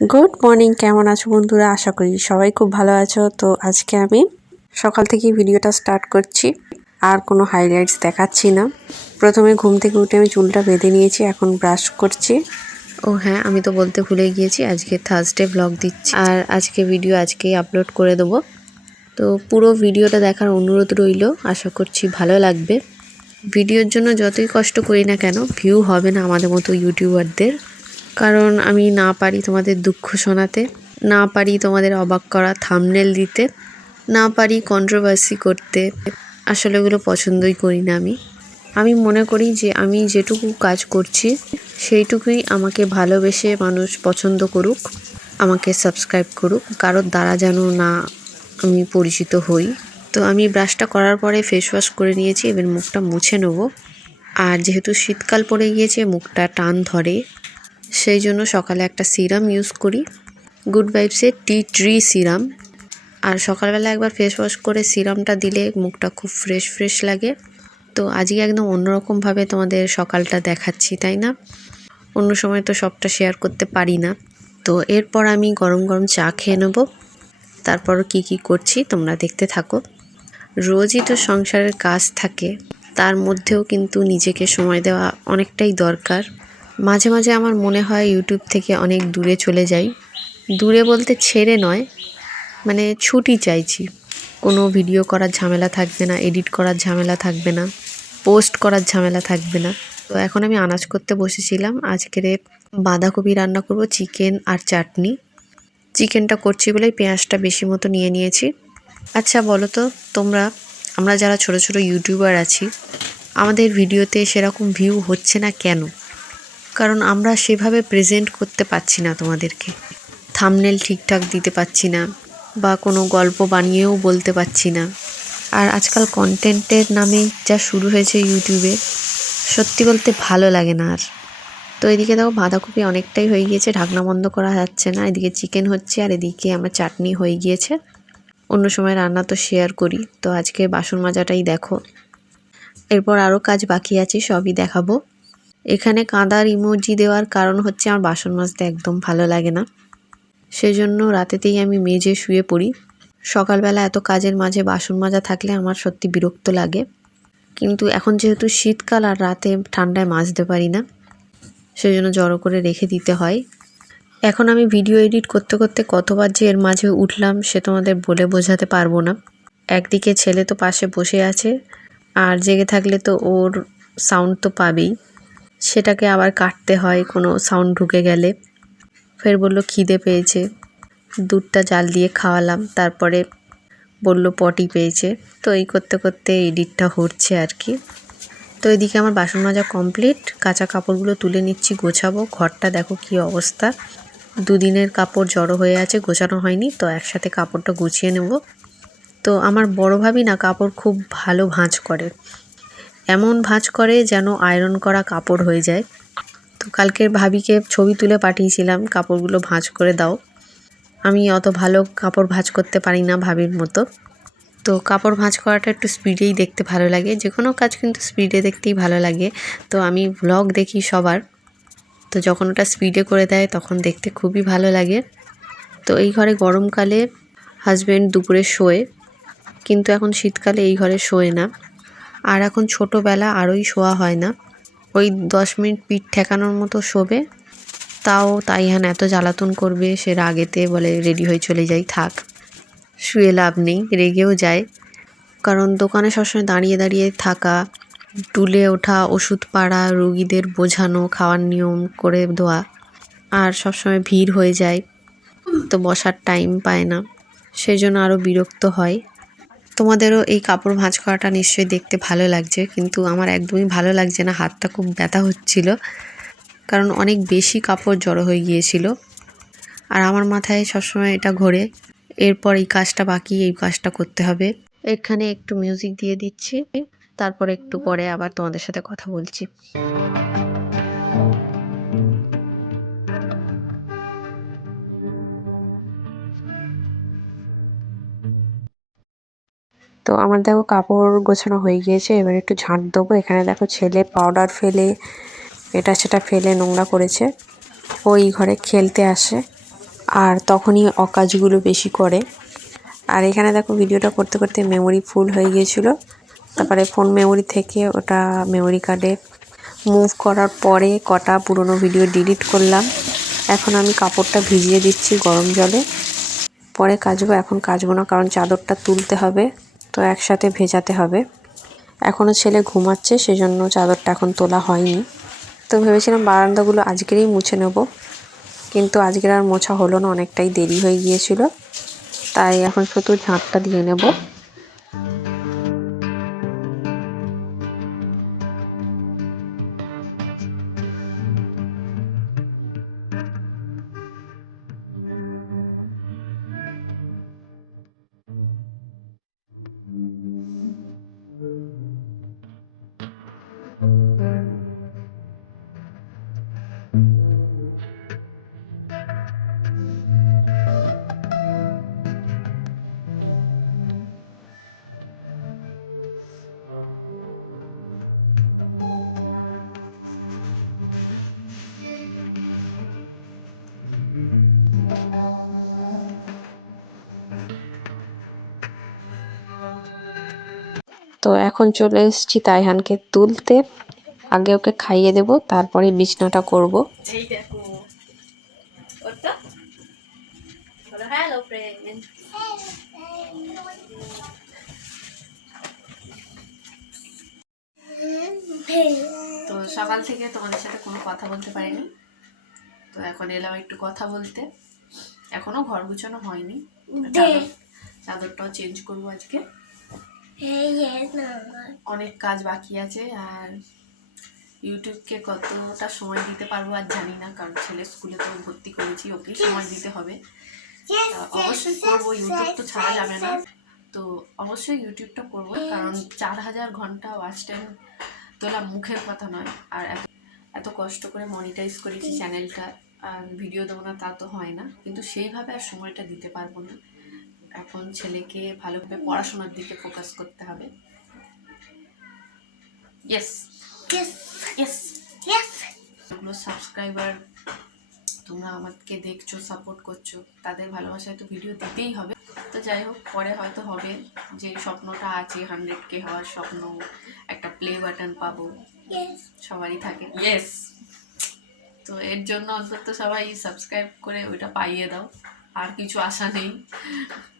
Good morning কেমন আছো বন্ধুরা? আশা করি সবাই খুব ভালো আছো। তো আজকে আমি সকাল থেকে ভিডিওটা স্টার্ট করছি। আর কোনো হাইলাইটস দেখাচ্ছি না। প্রথমে ঘুম থেকে উঠে আমি চুলটা বেঁধে নিয়েছি, এখন ব্রাশ করছি। ও হ্যাঁ আমি তো বলতে ভুলে গিয়েছি, আজকে থার্সডে ব্লগ দিচ্ছি। আর আজকে ভিডিও আজকেই আপলোড করে দেবো। তো পুরো ভিডিওটা দেখার অনুরোধ রইল, আশা করছি ভালো লাগবে। ভিডিওর জন্য যতই কষ্ট করি না কেন ভিউ হবে না আমাদের মতো ইউটিউবারদের কারণ আমি না পারি তোমাদের দুঃখ শোনাতে, না পারি তোমাদের অবাক করা থামনেল দিতে, না পারি কন্ট্রোভার্সি করতে। আসলে ওগুলো পছন্দই করি না আমি। আমি মনে করি যে আমি যেটুকু কাজ করছি, সেইটুকুই আমাকে ভালোবেসে মানুষ পছন্দ করুক, আমাকে সাবস্ক্রাইব করুক, কারোর দ্বারা যেন না আমি পরিচিত হই। তো আমি ব্রাশটা করার পরে ফেস ওয়াশ করে নিয়েছি, এবার মুখটা মুছে নেব। আর যেহেতু শীতকাল পড়ে গিয়েছে, মুখটা টান ধরে সেই জন্য সকালে একটা সিরাম ইউজ করি। গুড ভাইবসের টি ট্রি সিরাম। আর সকালবেলা একবার ফেস ওয়াশ করে সিরামটা দিলে মুখটা খুব ফ্রেশ ফ্রেশ লাগে। তো আজকে একদম অন্যরকমভাবে তোমাদের সকালটা দেখাচ্ছি, তাই না? অন্য সময় তো সবটা শেয়ার করতে পারি না। তো এরপর আমি গরম গরম চা খেয়ে নেব। তারপর কি কি করছি তোমরা দেখতে থাকো। রোজই তো সংসারের কাজ থাকে, তার মধ্যেও কিন্তু নিজেকে সময় দেওয়া অনেকটাই দরকার। মাঝে মাঝে আমার মনে হয় ইউটিউব থেকে অনেক দূরে চলে যাই। দূরে বলতে ছেড়ে নয় মানে ছুটি চাইছি। কোনো ভিডিও করার ঝামেলা থাকবে না এডিট করার ঝামেলা থাকবে না পোস্ট করার ঝামেলা থাকবে না। তো এখন আমি আনাজ করতে বসেছিলাম, আজকের বাঁধাকপি রান্না করব চিকেন আর চাটনি। চিকেনটা করছি বলেই পেঁয়াজটা বেশি মতো নিয়ে নিয়েছি। আচ্ছা বলো তো, তোমরা, আমরা যারা ছোট ছোট ইউটিউবার আছি, আমাদের ভিডিওতে সেরকম ভিউ হচ্ছে না কেন? কারণ আমরা সেভাবে প্রেজেন্ট করতে পারছি না তোমাদেরকে। থামনেল ঠিকঠাক দিতে পারছি না বা কোনো গল্প বানিয়েও বলতে পারছি না। আর আজকাল কন্টেন্টের নামে যা শুরু হয়েছে ইউটিউবে সত্যি বলতে ভালো লাগে না আর। তো এদিকে দেখো বাঁধাকপি অনেকটাই হয়ে গিয়েছে, ঢাকনা বন্ধ করা যাচ্ছে না, এদিকে চিকেন হচ্ছে আর এদিকে আমার চাটনি হয়ে গিয়েছে। অন্য সময় রান্না তো শেয়ার করি, তো আজকে বাসন মাজাটাই দেখো। এরপর আরও কাজ বাকি আছে, সবই দেখাবো। এখানে কাঁদার ইমোজি দেওয়ার কারণ হচ্ছে আমার বাসন মাজতে একদম ভালো লাগে না। সেই জন্য রাতেতেই আমি মেজে শুয়ে পড়ি। সকালবেলা এত কাজের মাঝে বাসন মাজা থাকলে আমার সত্যি বিরক্ত লাগে। কিন্তু এখন যেহেতু শীতকাল আর রাতে ঠান্ডায় মাজতে পারি না সেই জন্য জড়ো করে রেখে দিতে হয়। এখন আমি ভিডিও এডিট করতে করতে কতবার যে এর মাঝে উঠলাম সে তোমাদের বলে বোঝাতে পারব না। একদিকে ছেলে তো পাশে বসে আছে, আর জেগে থাকলে তো ওর সাউন্ড তো পাবেই। সেটাকে আবার কাটতে হয়, কোনো সাউন্ড ঢুকে গেলে। ফের বলল, খিদে পেয়েছে। দুধটা জাল দিয়ে খাওয়ালাম, তারপরে বলল, পটি পেয়েছে। তো এই করতে করতে এডিটটা হচ্ছে আর কি। তো এদিকে আমার বাসন মাজা কমপ্লিট কাঁচা কাপড়গুলো তুলে নিচ্ছি, গোছাবো। ঘরটা দেখো কি অবস্থা। দুদিনের কাপড় জড়ো হয়ে আছে, গোছানো হয়নি, তো একসাথে কাপড়টা গুছিয়ে নেব। তো আমার বড় ভাবি না কাপড় খুব ভালো ভাঁজ করে। এমন ভাঁজ করে যেন আয়রন করা কাপড় হয়ে যায়। তো কালকের ভাবিকে ছবি তুলে পাঠিয়েছিলাম, কাপড়গুলো ভাঁজ করে দাও। আমি অত ভালো কাপড় ভাঁজ করতে পারি না ভাবির মতো। তো কাপড় ভাঁজ করাটা একটু স্পিডেই দেখতে ভালো লাগে। যে কোনো কাজ কিন্তু স্পিডে দেখতেই ভালো লাগে। তো আমি ভ্লগ দেখি সবার। তো যখন ওটা স্পিডে করে দেয়, তখন দেখতে খুবই ভালো লাগে। তো এই ঘরে গরমকালে হাজব্যান্ড দুপুরে শোয়। কিন্তু এখন শীতকালে এই ঘরে শোয় না। আর এখন ছোটোবেলা আরোই শোয়া হয় না। ওই দশ মিনিট পিঠ ঠেকানোর মতো শোবে। তাও তাই তাইহান এত জ্বালাতন করবে, সে রাগেতে বলে, রেডি হয়ে চলে যাই, থাক। শুয়ে লাভ নেই, রেগেও যায়। কারণ দোকানে সবসময় দাঁড়িয়ে দাঁড়িয়ে থাকা টুলে ওঠা, ওষুধ পাড়া, রুগীদের বোঝানো, খাওয়ার নিয়ম করে দেওয়া আর সবসময় ভিড় হয়ে যায়। তো বসার টাইম পায় না। সেজন্য আরও বিরক্ত হয়। তোমাদেরও এই কাপড় ভাঁজ করাটা নিশ্চয়ই দেখতে ভালো লাগছে, কিন্তু আমার একদমই ভালো লাগছে না, হাতটা খুব ব্যথা হচ্ছিল। কারণ অনেক বেশি কাপড় জড়ো হয়ে গিয়েছিল। আর আমার মাথায় সবসময় এটা ঘোরে। এরপর এই কাজটা বাকি, এই কাজটা করতে হবে। এখানে একটু মিউজিক দিয়ে দিচ্ছি, তারপর একটু পরে আবার তোমাদের সাথে কথা বলছি। তো আমার দেখো কাপড় গোছানো হয়ে গিয়েছে, এবার একটু ঝাঁট দেবো। এখানে দেখো ছেলে পাউডার ফেলে, এটা সেটা ফেলে নোংরা করেছে। ওই ঘরে খেলতে আসে আর তখনই অকাজগুলো বেশি করে। আর এখানে দেখো ভিডিওটা করতে করতে মেমোরি ফুল হয়ে গিয়েছিল। তারপরে ফোন মেমোরি থেকে ওটা মেমোরি কার্ডে মুভ করার পরে কটা পুরনো ভিডিও ডিলিট করলাম। এখন আমি কাপড়টা ভিজিয়ে দিচ্ছি গরম জলে। পরে কাচবো, এখন কাচবো না, কারণ চাদরটা তুলতে হবে। তো একসাথে ভেজাতে হবে। এখনও ছেলে ঘুমাচ্ছে, সেজন্য চাদরটা এখন তোলা হয়নি। তো ভেবেছিলাম বারান্দাগুলো আজকেরই মুছে নেব। কিন্তু আজকের আর মোছা হলো না, অনেকটাই দেরি হয়ে গিয়েছিল। তাই এখন শুধু ঝাঁটটা দিয়ে নেব। তো এখন চলে এসেছি তাইহানকে তুলতে। আগে ওকে খাইয়ে দেব তারপরে বিছনাটা করব। তো সকাল থেকে তোমাদের সাথে কোনো কথা বলতে পারিনি। তো এখন এলাম একটু কথা বলতে। এখনও ঘর গুছানো হয়নি। চাদরটাও চেঞ্জ করব আজকে। অনেক কাজ বাকি আছে আর ইউটিউবকে কতটা সময় দিতে পারব আর জানি না কারণ ছেলে স্কুলে তো ভর্তি করেছি ওকে সময় দিতে হবে। অবশ্যই করব ইউটিউব তো ছাড়া যাবে না। তো অবশ্যই ইউটিউবটা করব কারণ চার হাজার ঘণ্টা ওয়াচ টাইম তোলা মুখের কথা নয় আর এত এত কষ্ট করে মনিটাইজ করেছি চ্যানেলটা আর ভিডিও দেবো না তা তো হয় না কিন্তু সেইভাবে আর সময়টা দিতে পারব না। এখন ছেলেকে ভালোভাবে পড়াশোনার দিকে ফোকাস করতে হবে। ইয়েস ইয়েস এগুলো সাবস্ক্রাইবার তোমরা আমাকে দেখছ সাপোর্ট করছ তাদের ভালোবাসায় তো ভিডিও দিতেই হবে। তো যাই হোক পরে হয়তো হবে যে স্বপ্নটা আছে হান্ড্রেড কে হওয়ার স্বপ্ন একটা প্লে বাটন পাবো। সবারই থাকে। ইয়েস তো এর জন্য অন্তত সবাই সাবস্ক্রাইব করে ওইটা পাইয়ে দাও। আর কিছু আশা নেই। ইয়েস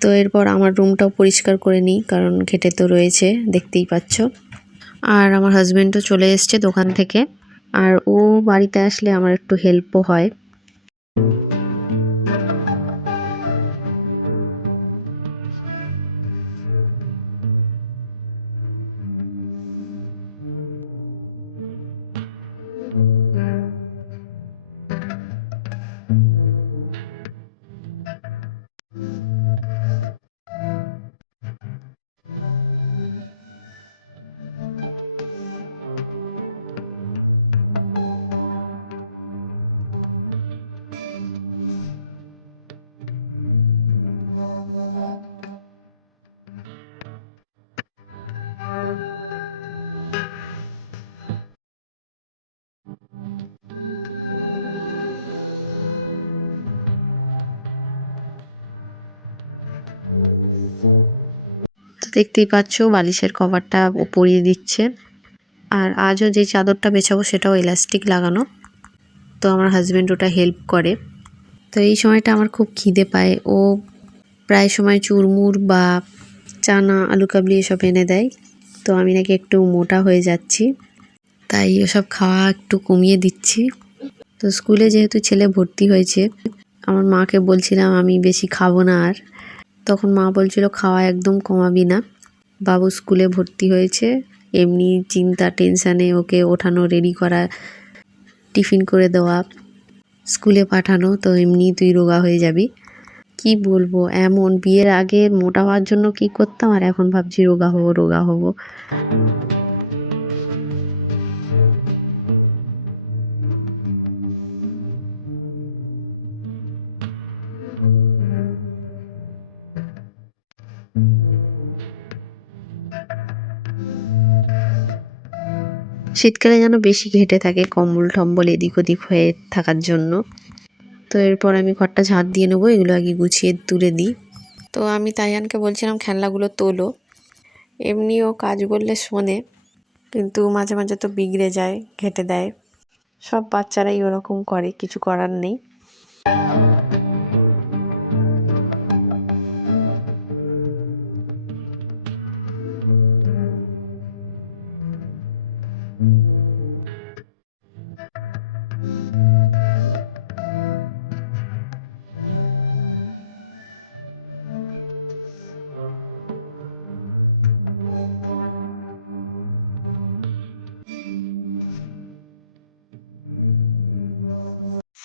তো এরপর আমার রুমটাও পরিষ্কার করে নিই কারণ ঘেটে তো রয়েছে দেখতেই পাচ্ছ। আর আমার হাজব্যান্ডও চলে এসছে দোকান থেকে আর ও বাড়িতে আসলে আমার একটু হেল্পও হয়। দেখতেই পাচ্ছ, বালিশের কভারটা পরিয়ে দিচ্ছে। আর আজও যে চাদরটা বেছাবো সেটাও এলাস্টিক লাগানো। তো আমার হাজব্যান্ড ওটা হেল্প করে। তো এই সময়টা আমার খুব খিদে পায়। ও প্রায় সময় চুরমুর বা চানা, আলু কাবলি এসব এনে দেয়। তো আমি নাকি একটু মোটা হয়ে যাচ্ছি। তাই ওসব খাওয়া একটু কমিয়ে দিচ্ছি। তো স্কুলে যেহেতু ছেলে ভর্তি হয়েছে, আমার মাকে বলছিলাম আমি বেশি খাব না আর। তখন মা বলছিল, খাওয়া একদম কমাবি না। বাবু স্কুলে ভর্তি হয়েছে, এমনি চিন্তা, টেনশানে ওকে ওঠানো রেডি করা, টিফিন করে দেওয়া, স্কুলে পাঠানো, তো এমনি তুই রোগা হয়ে যাবি। কি বলব, এমন বিয়ের আগে মোটা হওয়ার জন্য কি করতাম? আর এখন ভাবছি রোগা হব রোগা হব। শীতকালে যেন বেশি ঘেটে থাকে কম্বল টম্বল এদিক ওদিক হয়ে থাকার জন্য। তো এরপর আমি ঘরটা ঝাঁট দিয়ে নেব, এগুলো আগে গুছিয়ে তুলে দিই। তো আমি তাইয়ানকে বলছিলাম খেলনাগুলো তোলো। এমনিও কাজ করলে শোনে, কিন্তু মাঝে মাঝে তো বিগড়ে যায়, ঘেটে দেয়। সব বাচ্চারাই ওরকম করে, কিছু করার নেই।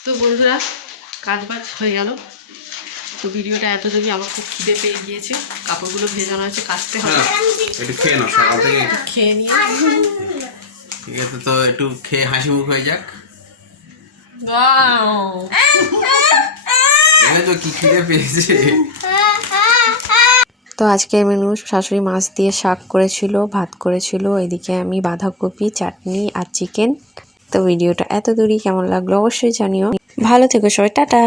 তো বন্ধুরা কাজ বাজ হয়ে গেল। তো ভিডিওটা এত যদি আমার খুব খিদে পেয়ে গিয়েছে। কাপড়গুলো ভেজানো আছে কাচতে হবে। হ্যাঁ একটু খেয়ে নাও সকাল থেকে খেয়ে নিয়ে। ঠিক আছে তো একটু খেয়ে হাসি মুখ হয়ে যাক। তো কি খিদে পেয়েছে। তো আজকের মেনু শাশুড়ি মাছ দিয়ে শাক করেছিল ভাত করেছিল। এদিকে আমি বাঁধাকপি চাটনি আর চিকেন তো ভিডিওটা এত দূরই কেমন লাগল অবশ্যই জানিও। ভালো থেকো সবাই টাটা।